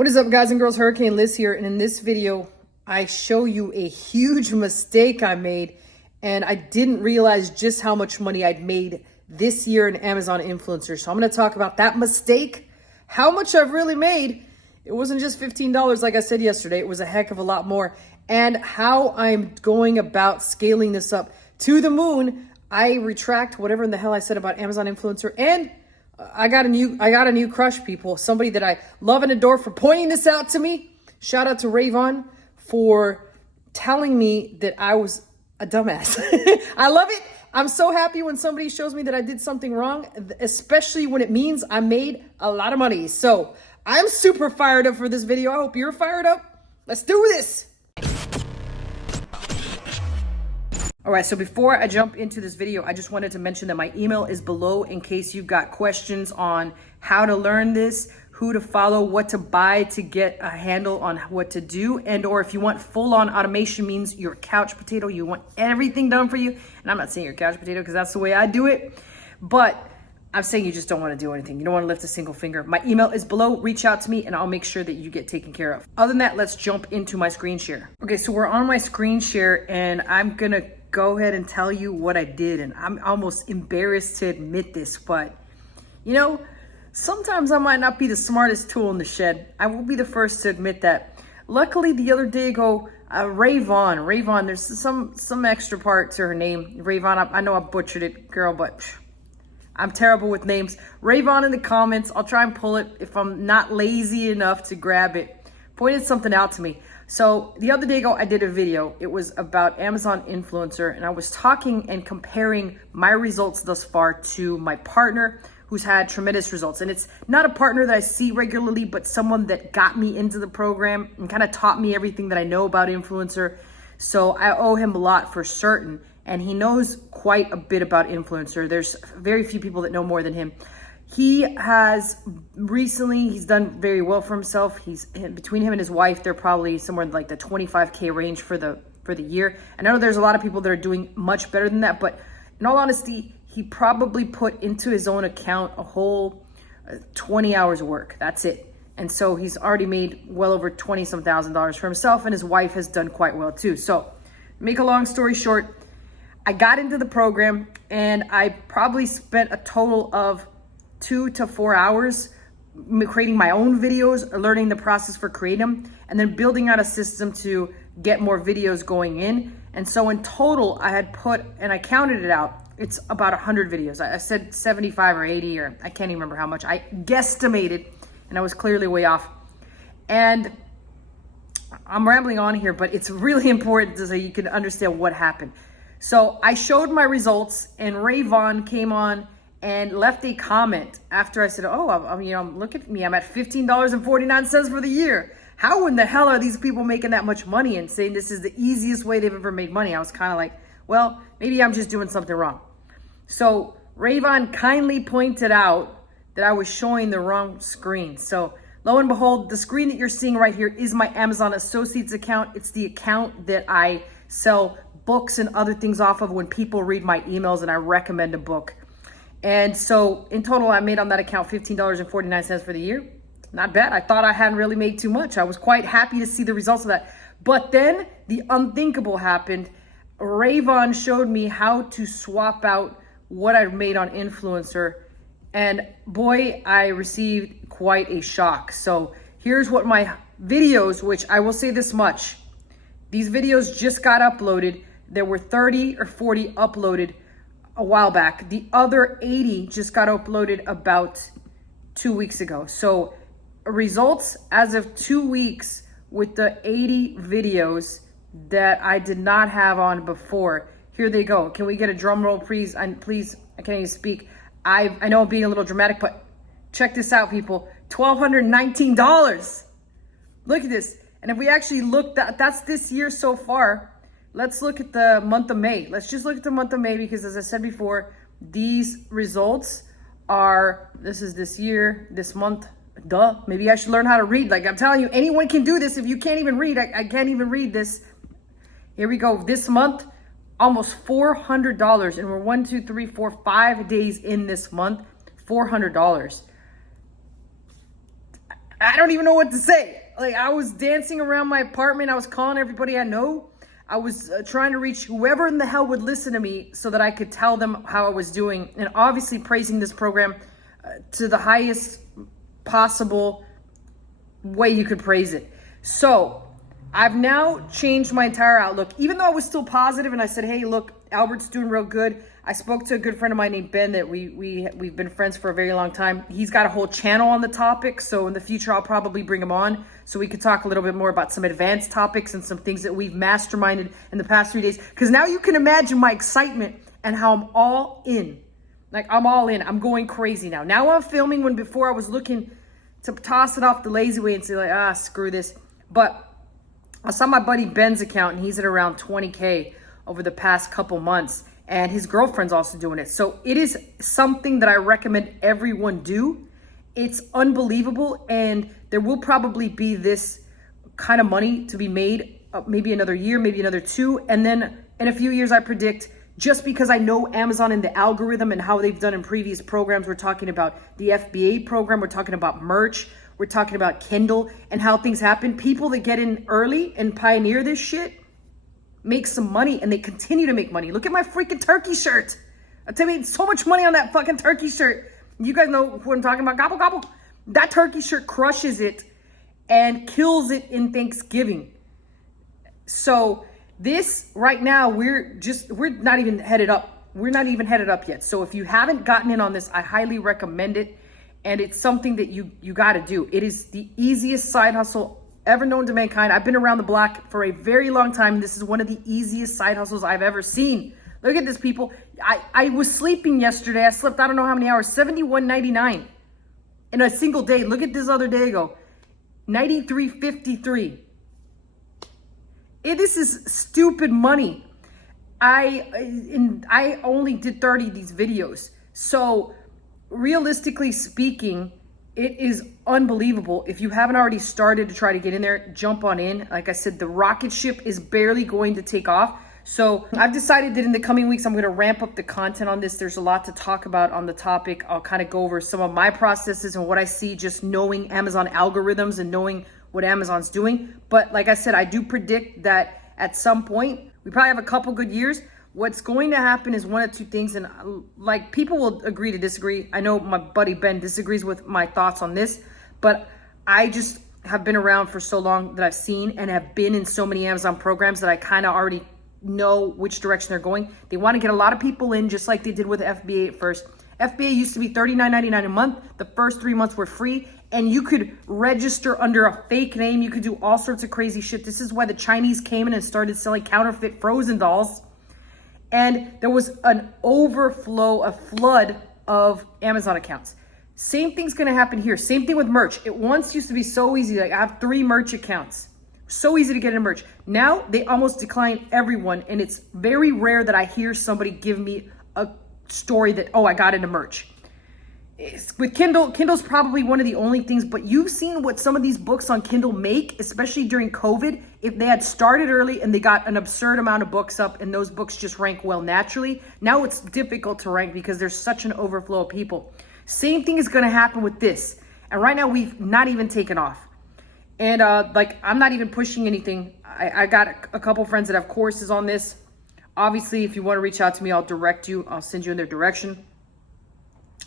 What is up, guys and girls? Hurricane Liz here, and in this video I show you a huge mistake I made, and I didn't realize just how much money I'd made this year in Amazon influencers. So I'm going to talk about that mistake, how much I've really made. It wasn't just $15 like I said yesterday, it was a heck of a lot more, and how I'm going about scaling this up to the moon. I retract whatever in the hell I said about Amazon influencer, and I got a new crush, people. Somebody that I love and adore for pointing this out to me. Shout out to Rayvon for telling me that I was a dumbass. I love it. I'm so happy when somebody shows me that I did something wrong, especially when it means I made a lot of money. So I'm super fired up for this video. I hope you're fired up. Let's do this. All right, so before I jump into this video, I just wanted to mention that my email is below in case you've got questions on how to learn this, who to follow, what to buy to get a handle on what to do, and or if you want full-on automation, means you're a couch potato, you want everything done for you. And I'm not saying you're a couch potato because that's the way I do it, but I'm saying you just don't want to do anything. You don't want to lift a single finger. My email is below. Reach out to me and I'll make sure that you get taken care of. Other than that, let's jump into my screen share. Okay, so we're on my screen share and I'm gonna go ahead and tell you what I did. And I'm almost embarrassed to admit this, but you know, sometimes I might not be the smartest tool in the shed. I will be the first to admit that. Luckily, the other day ago, Rayvon, there's some extra part to her name. Rayvon, I know I butchered it, girl, but I'm terrible with names. Rayvon in the comments, I'll try and pull it if I'm not lazy enough to grab it, pointed something out to me. So the other day ago, I did a video. It was about Amazon influencer, and I was talking and comparing my results thus far to my partner who's had tremendous results. And it's not a partner that I see regularly, but someone that got me into the program and kind of taught me everything that I know about influencer. So I owe him a lot for certain. And he knows quite a bit about influencer. There's very few people that know more than him. He has recently, he's done very well for himself. He's between him and his wife, they're probably somewhere in like the 25K range for the year. And I know there's a lot of people that are doing much better than that, but in all honesty, he probably put into his own account a whole 20 hours of work. That's it. And so he's already made well over $20-some thousand for himself, and his wife has done quite well too. So make a long story short, I got into the program and I probably spent a total of 2 to 4 hours creating my own videos, learning the process for creating them, and then building out a system to get more videos going in. And so in total, I had put, and I counted it out, it's about 100 videos. I said 75 or 80, or I can't even remember how much. I guesstimated, and I was clearly way off. And I'm rambling on here, but it's really important so you can understand what happened. So I showed my results, and Rayvon came on and left a comment after I said, look at me, I'm at $15.49 for the year. How in the hell are these people making that much money and saying this is the easiest way they've ever made money? I was kind of like, well, maybe I'm just doing something wrong. So Rayvon kindly pointed out that I was showing the wrong screen. So lo and behold, the screen that you're seeing right here is my Amazon Associates account. It's the account that I sell books and other things off of when people read my emails and I recommend a book. And so in total, I made on that account $15.49 for the year. Not bad. I thought I hadn't really made too much. I was quite happy to see the results of that. But then the unthinkable happened. Rayvon showed me how to swap out what I made on influencer. And boy, I received quite a shock. So here's what my videos, which I will say this much. These videos just got uploaded. There were 30 or 40 uploaded a while back. The other 80 just got uploaded about 2 weeks ago. So results as of 2 weeks with the 80 videos that I did not have on before. Here they go. Can we get a drum roll, please? And please, I can't even speak. I know I'm being a little dramatic, but check this out, people. $1,219. Look at this. And if we actually look, that's this year so far. Let's look at the month of May. Let's just look at the month of May because, as I said before, these results are, this is this year, this month. Duh. Maybe I should learn how to read. Like I'm telling you, anyone can do this. If you can't even read, I can't even read this. Here we go. This month, almost $400. And we're 5 days in this month, $400. I don't even know what to say. Like, I was dancing around my apartment. I was calling everybody I know. I was trying to reach whoever in the hell would listen to me so that I could tell them how I was doing. And obviously praising this program to the highest possible way you could praise it. So I've now changed my entire outlook. Even though I was still positive and I said, hey, look, Albert's doing real good. I spoke to a good friend of mine named Ben that we've been friends for a very long time. He's got a whole channel on the topic. So in the future, I'll probably bring him on so we could talk a little bit more about some advanced topics and some things that we've masterminded in the past 3 days. Because now you can imagine my excitement and how I'm all in. Like, I'm all in. I'm going crazy now. Now I'm filming when before I was looking to toss it off the lazy way and say like, screw this. But I saw my buddy Ben's account and he's at around 20K over the past couple months. And his girlfriend's also doing it. So it is something that I recommend everyone do. It's unbelievable. And there will probably be this kind of money to be made, maybe another year, maybe another 2. And then in a few years, I predict, just because I know Amazon and the algorithm and how they've done in previous programs, we're talking about the FBA program, we're talking about merch, we're talking about Kindle and how things happen. People that get in early and pioneer this shit make some money, and they continue to make money. Look at my freaking turkey shirt. I tell you, so much money on that fucking turkey shirt. You guys know what I'm talking about. Gobble, gobble. That turkey shirt crushes it and kills it in Thanksgiving. So this right now, we're not even headed up. We're not even headed up yet. So if you haven't gotten in on this, I highly recommend it. And it's something that you got to do. It is the easiest side hustle ever known to mankind. I've been around the block for a very long time. This is one of the easiest side hustles I've ever seen. Look at this, people. I was sleeping yesterday. I slept, I don't know how many hours, $71.99 in a single day. Look at this other day ago, $93.53. This is stupid money. I only did 30 of these videos. So realistically speaking, it is unbelievable. If you haven't already started to try to get in there, jump on in. Like I said, the rocket ship is barely going to take off. So I've decided that in the coming weeks, I'm going to ramp up the content on this. There's a lot to talk about on the topic. I'll kind of go over some of my processes and what I see just knowing Amazon algorithms and knowing what Amazon's doing. But like I said, I do predict that at some point, we probably have a couple good years. What's going to happen is one of two things, and like people will agree to disagree. I know my buddy Ben disagrees with my thoughts on this, but I just have been around for so long that I've seen and have been in so many Amazon programs that I kind of already know which direction they're going. They want to get a lot of people in, just like they did with FBA at first. FBA used to be $39.99 a month. The first 3 months were free, and you could register under a fake name. You could do all sorts of crazy shit. This is why the Chinese came in and started selling counterfeit Frozen dolls. And there was an overflow, a flood of Amazon accounts. Same thing's going to happen here. Same thing with merch. It once used to be so easy. Like, I have 3 merch accounts. So easy to get in merch. Now they almost decline everyone. And it's very rare that I hear somebody give me a story that, oh, I got into merch. With Kindle's probably one of the only things, but you've seen what some of these books on Kindle make, especially during COVID. If they had started early and they got an absurd amount of books up and those books just rank well naturally, now it's difficult to rank because there's such an overflow of people. Same thing is going to happen with this. And right now we've not even taken off. And like, I'm not even pushing anything. I got a couple friends that have courses on this. Obviously, if you want to reach out to me, I'll direct you. I'll send you in their direction.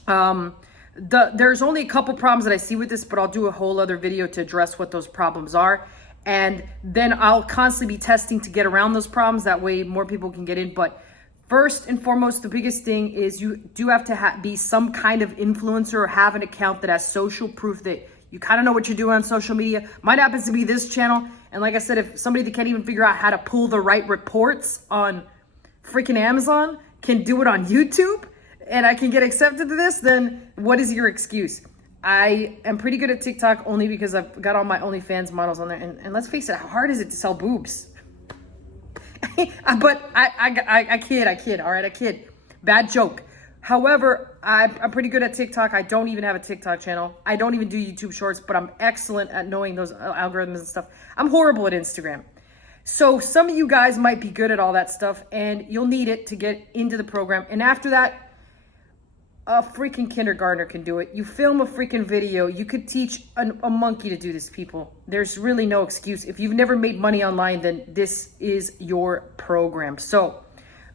There's only a couple problems that I see with this, but I'll do a whole other video to address what those problems are. And then I'll constantly be testing to get around those problems. That way more people can get in. But first and foremost, the biggest thing is you do have to be some kind of influencer or have an account that has social proof that you kind of know what you're doing on social media. Mine happens to be this channel. And like I said, if somebody that can't even figure out how to pull the right reports on freaking Amazon can do it on YouTube, and I can get accepted to this, then what is your excuse? I am pretty good at TikTok only because I've got all my OnlyFans models on there. And let's face it, how hard is it to sell boobs? But I kid, all right, I kid. Bad joke. However, I'm pretty good at TikTok. I don't even have a TikTok channel. I don't even do YouTube shorts, but I'm excellent at knowing those algorithms and stuff. I'm horrible at Instagram. So some of you guys might be good at all that stuff, and you'll need it to get into the program. And after that, A freaking kindergartner can do it. You film a freaking video. You could teach a monkey to do this, people. There's really no excuse. If you've never made money online, then this is your program. So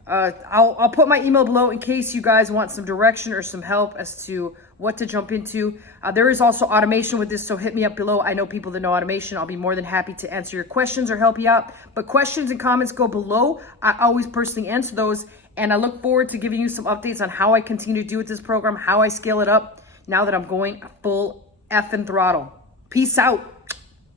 I'll put my email below in case you guys want some direction or some help as to what to jump into. There is also automation with this, so hit me up below. I know people that know automation. I'll be more than happy to answer your questions or help you out. But questions and comments go below. I always personally answer those. And I look forward to giving you some updates on how I continue to do with this program, how I scale it up now that I'm going full effing throttle. Peace out.